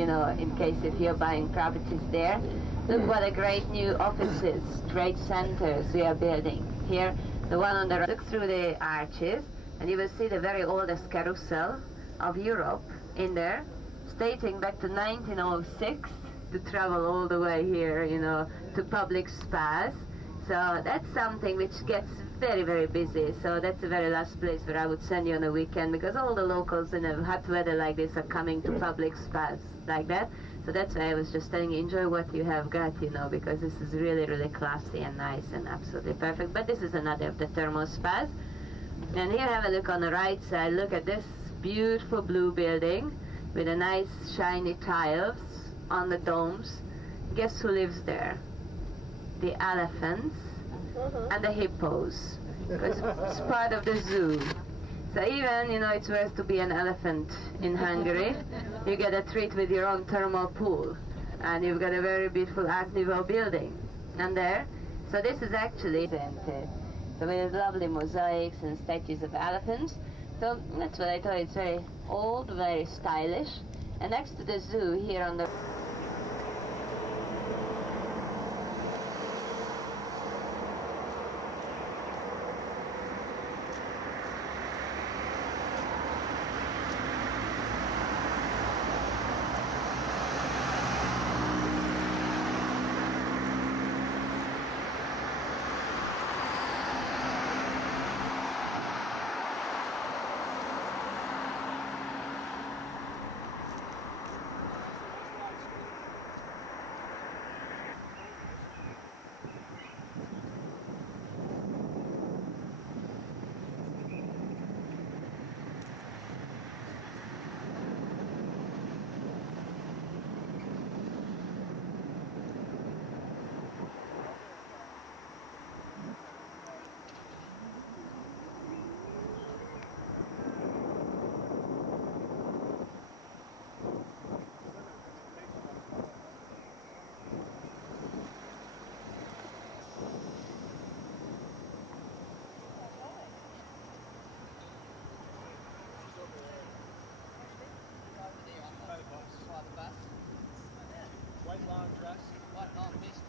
you know, in case if you're buying properties there. Look what a great new offices, great centers we are building. Here, the one on the right, look through the arches, and you will see the very oldest carousel of Europe in there, dating back to 1906 to travel all the way here, you know, to public spas. So that's something which gets very, very busy. So that's the very last place where I would send you on a weekend, because all the locals in a hot weather like this are coming to public spas like that. So that's why I was just telling you, enjoy what you have got, you know, because this is really, really classy and nice and absolutely perfect. But this is another of the thermal spas. And here, have a look on the right side. Look at this beautiful blue building with a nice shiny tiles on the domes. Guess who lives there? The elephants and the hippos, because it's part of the zoo. So even, you know, it's worth to be an elephant in Hungary. You get a treat with your own thermal pool, and you've got a very beautiful Art Nouveau building. And there, so this is actually Szentendre. So with lovely mosaics and statues of elephants. So that's what I thought. It's very old, very stylish. And next to the zoo here on the white long dress. White long dress.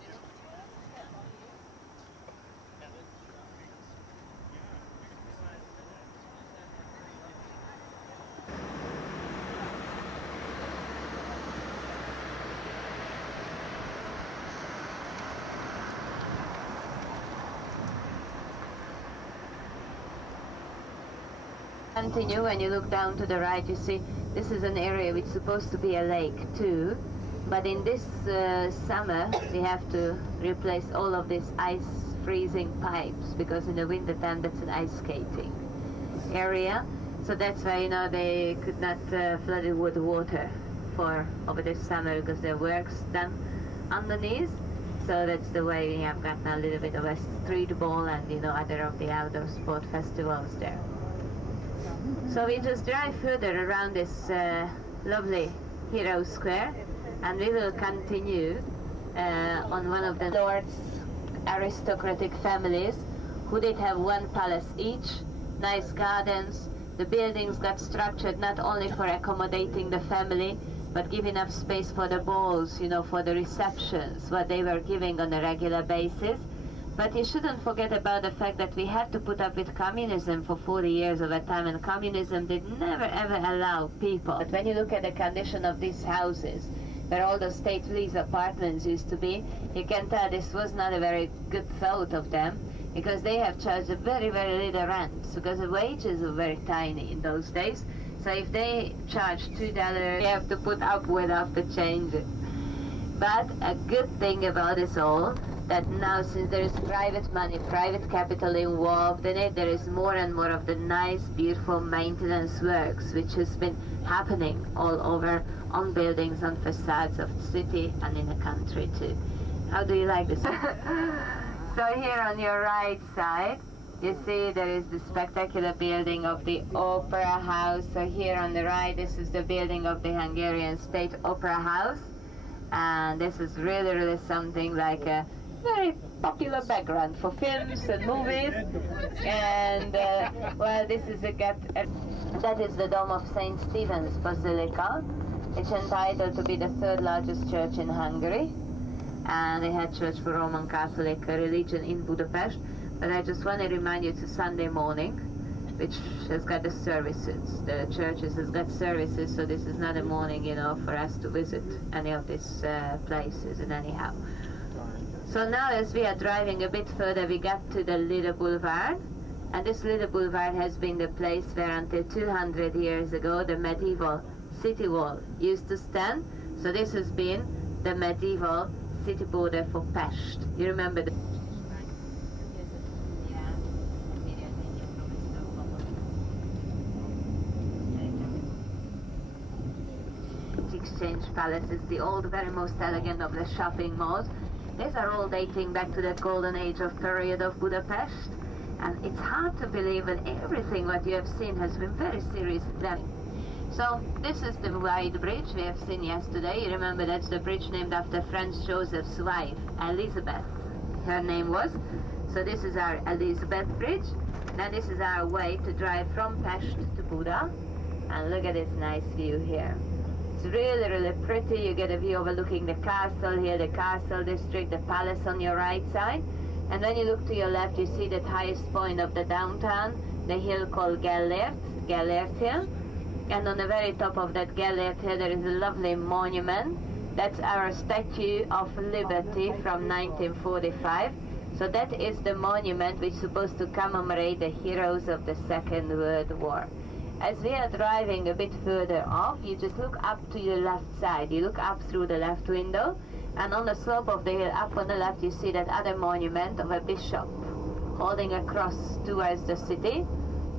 Continue. When you look down to the right, you see this is an area which is supposed to be a lake too, but in this summer we have to replace all of these ice freezing pipes, because in the winter time that's an ice skating area. So that's why, you know, they could not flood it with water for over this summer, because there are works done underneath. So that's the way we have gotten a little bit of a street ball and, you know, other of the outdoor sport festivals there. So we just drive further around this lovely Hero Square, and we will continue on one of the Lord's aristocratic families who did have one palace each, nice gardens. The buildings got structured not only for accommodating the family, but give enough space for the balls, you know, for the receptions, what they were giving on a regular basis. But you shouldn't forget about the fact that we had to put up with communism for 40 years of a time, and communism did never ever allow people. But when you look at the condition of these houses, where all the state lease apartments used to be, you can tell this was not a very good thought of them, because they have charged a very, very little rent, because the wages were very tiny in those days. So if they charge $2, you have to put up with to change it. But a good thing about this all, that now since there is private money, private capital involved in it, there is more and more of the nice, beautiful maintenance works which has been happening all over on buildings, on facades of the city and in the country too. How do you like this? So here on your right side, you see there is the spectacular building of the Opera House. So here on the right, this is the building of the Hungarian State Opera House. And this is really, really something like a very popular background for films and movies. And well, this is that is the Dome of St. Stephen's Basilica, It's entitled to be the third largest church in Hungary, and they had church for Roman Catholic religion in Budapest. But I just want to remind you, it's a Sunday morning, which has got the services. The churches has got services, so this is not a morning, you know, for us to visit any of these places. And anyhow, so now as we are driving a bit further, we got to the little boulevard, and this little boulevard has been the place where until 200 years ago the medieval city wall used to stand. So this has been the medieval city border for Pest. You remember the Exchange Palace is the old, very most elegant of the shopping malls. These are all dating back to the golden age of period of Budapest, and it's hard to believe that everything what you have seen has been very serious planning. So this is the wide bridge we have seen yesterday. You remember that's the bridge named after Franz Joseph's wife, Elizabeth, her name was. So this is our Elizabeth Bridge. Now this is our way to drive from Pest to Buda, and look at this nice view here. It's really, really pretty. You get a view overlooking the castle here, the castle district, the palace on your right side. And when you look to your left, you see the highest point of the downtown, the hill called Gellert Hill. And on the very top of that Gellert Hill, there is a lovely monument. That's our Statue of Liberty from 1945. So that is the monument which is supposed to commemorate the heroes of the Second World War. As we are driving a bit further off, you just look up to your left side. You look up through the left window, and on the slope of the hill up on the left, you see that other monument of a bishop holding a cross towards the city.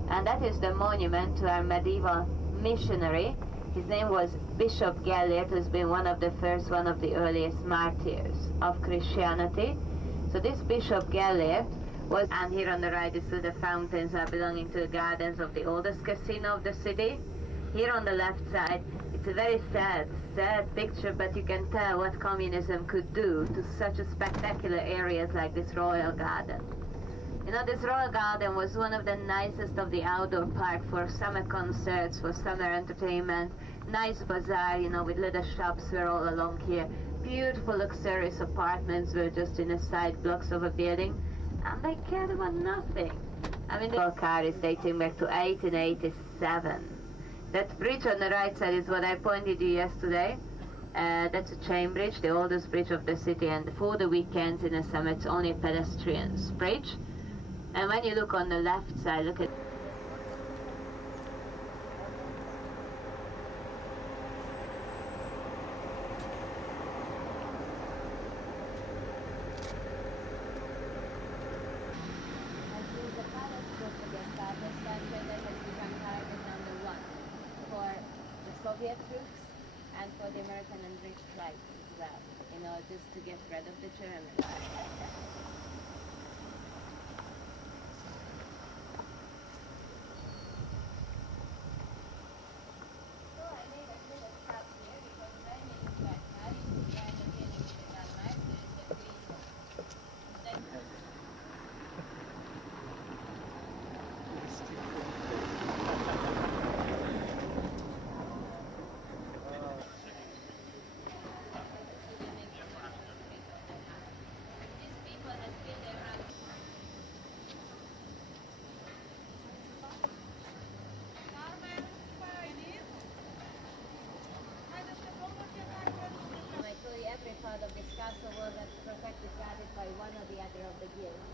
And that is the monument to our medieval missionary. His name was Bishop Gellert, who's been one of the earliest martyrs of Christianity. So this Bishop Gellert was, and here on the right you see the fountains are belonging to the gardens of the oldest casino of the city. Here on the left side, it's a very sad picture, but you can tell what communism could do to such a spectacular areas like this Royal Garden. You know, this Royal Garden was one of the nicest of the outdoor park for summer concerts, for summer entertainment. Nice bazaar, you know, with little shops were all along here. Beautiful luxurious apartments were just in the side blocks of a building. And they cared about nothing. I mean, the car is dating back to 1887. That bridge on the right side is what I pointed you yesterday. That's a chain bridge, the oldest bridge of the city, and for the weekends in the summer it's only a pedestrians bridge. And when you look on the left side, look at Soviet troops and for the American and British flights as well, you know, just to get rid of the Germans. So I made a little stop here because when you look back now, you see behind the building to the right, there is the police. Every part of this castle was protected, guarded by one or the other of the guilds.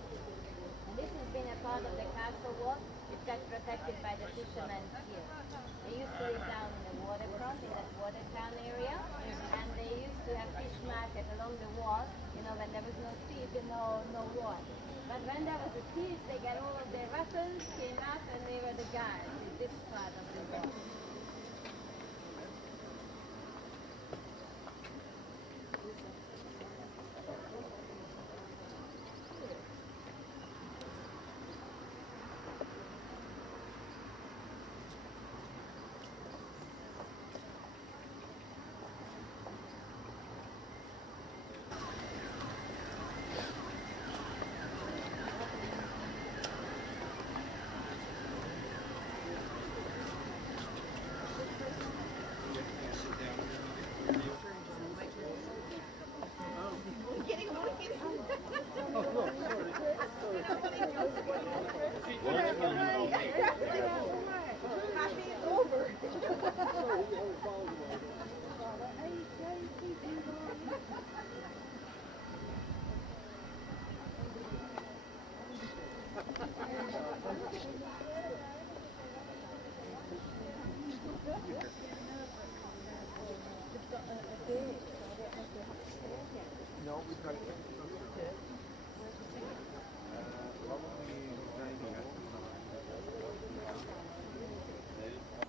And this has been a part of the castle wall. It got protected by the Fisherman's guild. They used to live down in the waterfront, in that watertown area, and they used to have fish market along the wall, you know, when there was no siege and no war. But when there was a siege, they got all of their weapons, came up, and they were the guards in this part of the wall.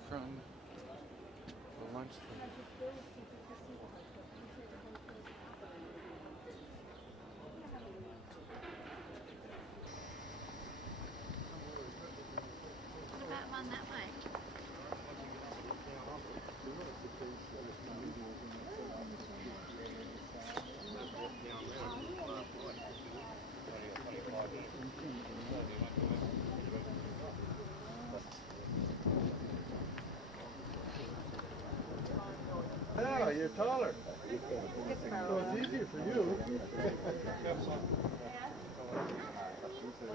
from the lunch thing. What about one that way? Yeah, you're taller. So it's easier for you.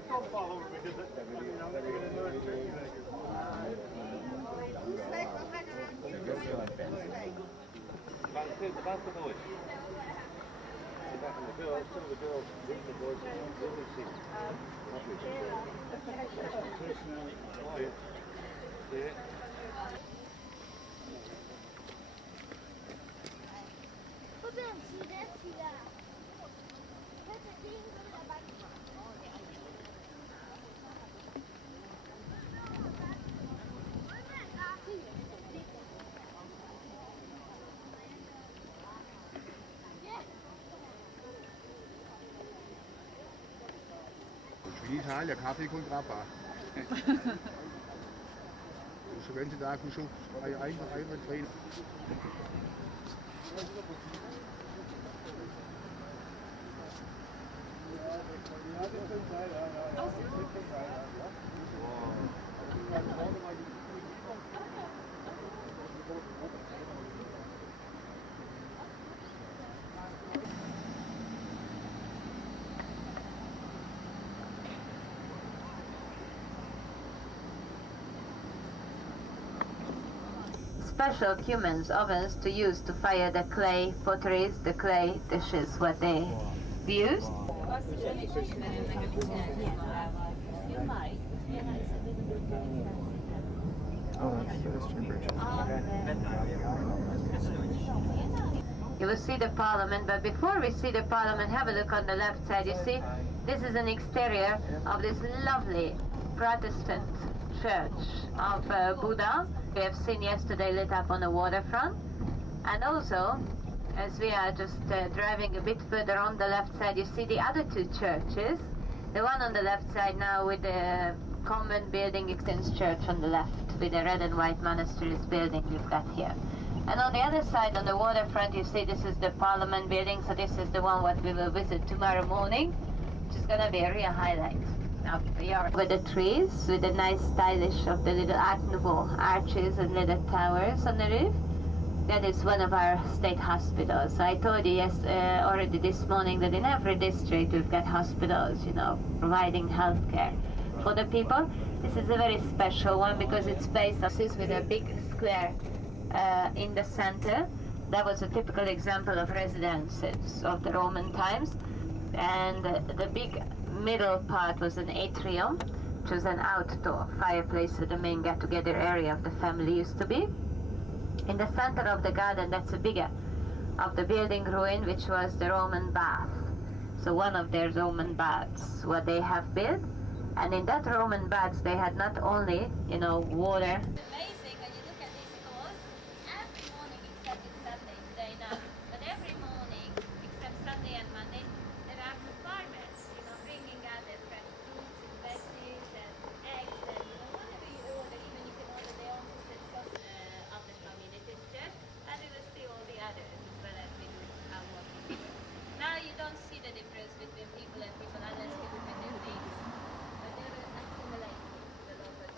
Don't fall over because they're going to know it's tricky. That's the voice. Some of the girls bring the voice and really sing. Oh, yeah. Yeah. In Italia, Kaffee con grappa. Se vende da con su ein train. Special Cummins ovens to use to fire the clay potteries, the clay dishes, what they use. Oh, that's the Bastion Bridge. You will see the parliament, but before we see the parliament, have a look on the left side. You see, this is an exterior of this lovely Protestant church of Buda. We have seen yesterday lit up on the waterfront. And also, as we are just driving a bit further on the left side, you see the other two churches. The one on the left side now with the convent building extends church on the left with the red and white monasteries building we've got here. And on the other side, on the waterfront, you see this is the Parliament building, so this is the one what we will visit tomorrow morning, which is going to be a real highlight of the yard. With the trees, with the nice stylish of the little Art Nouveau arches and little towers on the roof. That is one of our state hospitals. So I told you already this morning that in every district we've got hospitals, you know, providing healthcare for the people. This is a very special one because it's based on this with a big square in the center. That was a typical example of residences of the Roman times. And the big middle part was an atrium, which was an outdoor fireplace, so the main get-together area of the family used to be. In the center of the garden, that's a bigger of the building ruin, which was the Roman bath. So one of their Roman baths, what they have built. And in that Roman baths, they had not only, you know, water. Amazing when you look at these stores. Every morning, except it's Sunday today now, but every morning, except Sunday and Monday, there are the farmers, you know, bringing out their fresh fruits and veggies and eggs and, you know, whatever you order, even you can order their own food sauce of the community's church, and you will see all the others as well as we do our walking. Now you don't see the difference between people and people unless you look at their things, but they're accumulating the local.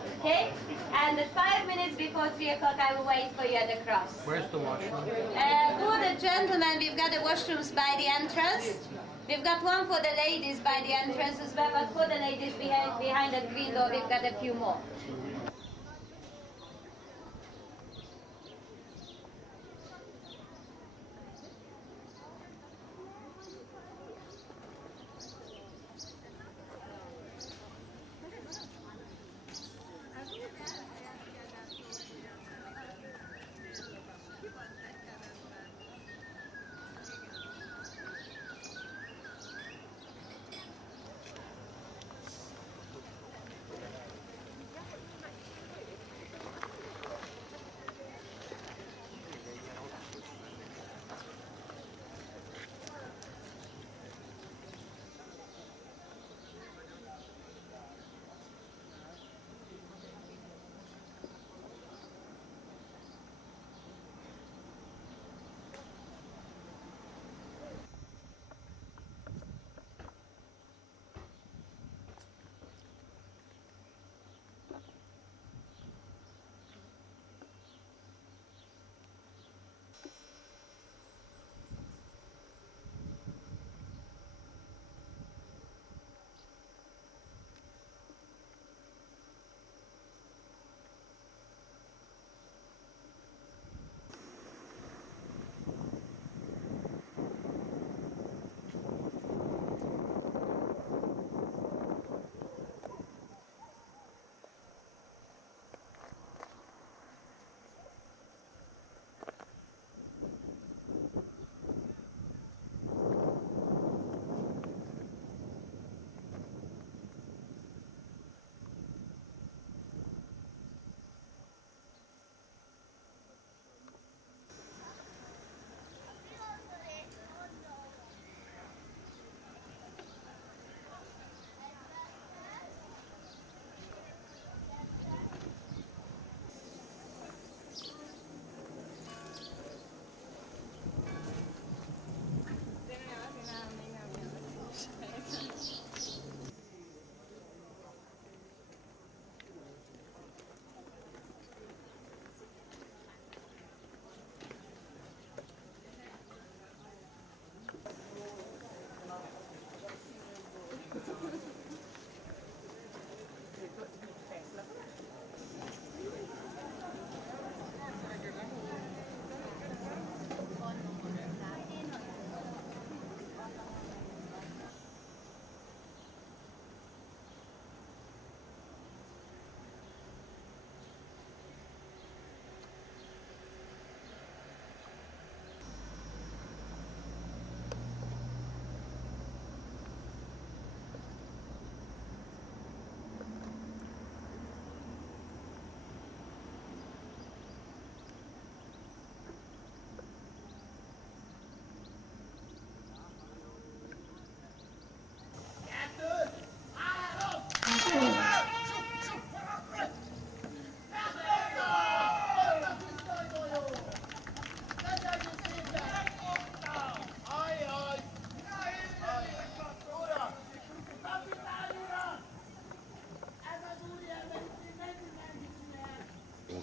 o'clock, okay? And at 5 minutes before 3 o'clock, I will wait for you at the cross. Where's the washroom? For the gentlemen, we've got the washrooms by the entrance. We've got one for the ladies by the entrance as well, but for the ladies behind that green door, we've got a few more.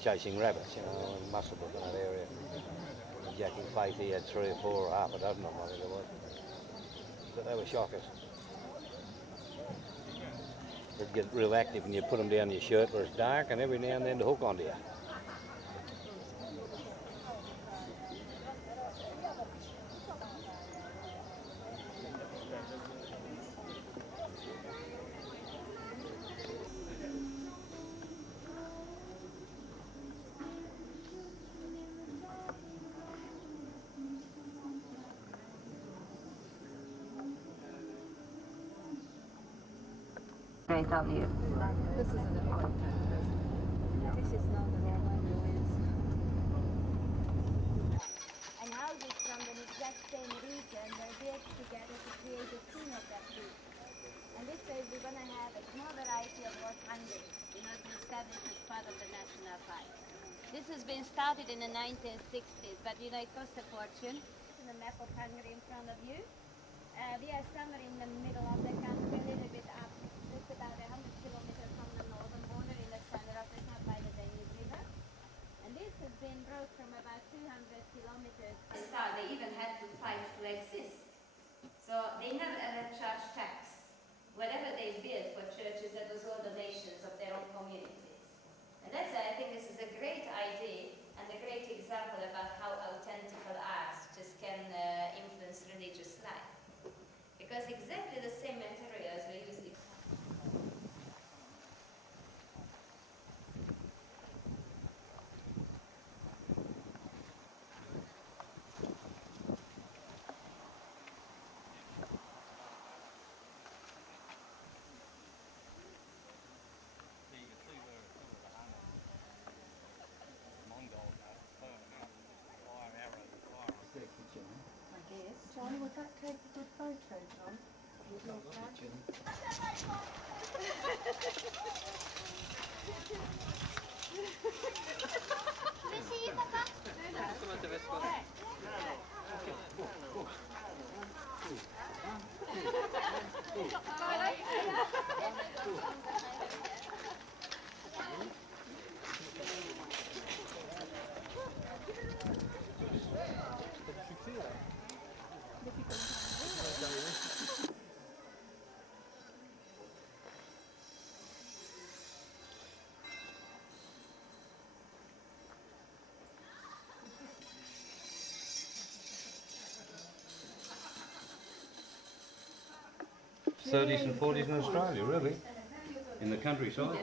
Chasing rabbits, you know, and mussels in that area. Jacking Faith, he had 3 or 4 or half a dozen of them, I think it was. But they were shockers. They'd get real active when you put them down your shirt where it's dark, and every now and then to hook onto you. Great of you. This is an apartment. This is not the Roman ruins. And houses from the exact same region were built together to create a scene of that region. And this way we're going to have a small variety of what Hungary, you know, to establish as part of the national park. This has been started in the 1960s, but you know, it cost a fortune. The map of Hungary in front of you. We are somewhere in the middle of the country, a little bit up. It's about 100 kilometers from the northern border in the center been brought from about 200 kilometers. They even had to fight to exist. So they never ever charged tax. Whatever they built for churches, that was all donations of their own communities. And that's why I think this is a great idea and a great example about how authentical art just can influence religious life. Because exactly the same materials were used. Charlie, would that take a good photo, John? With your camera? '30s and '40s in Australia, really, in the countryside.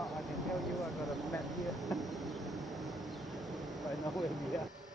I can tell you I got a map here. I know where we are.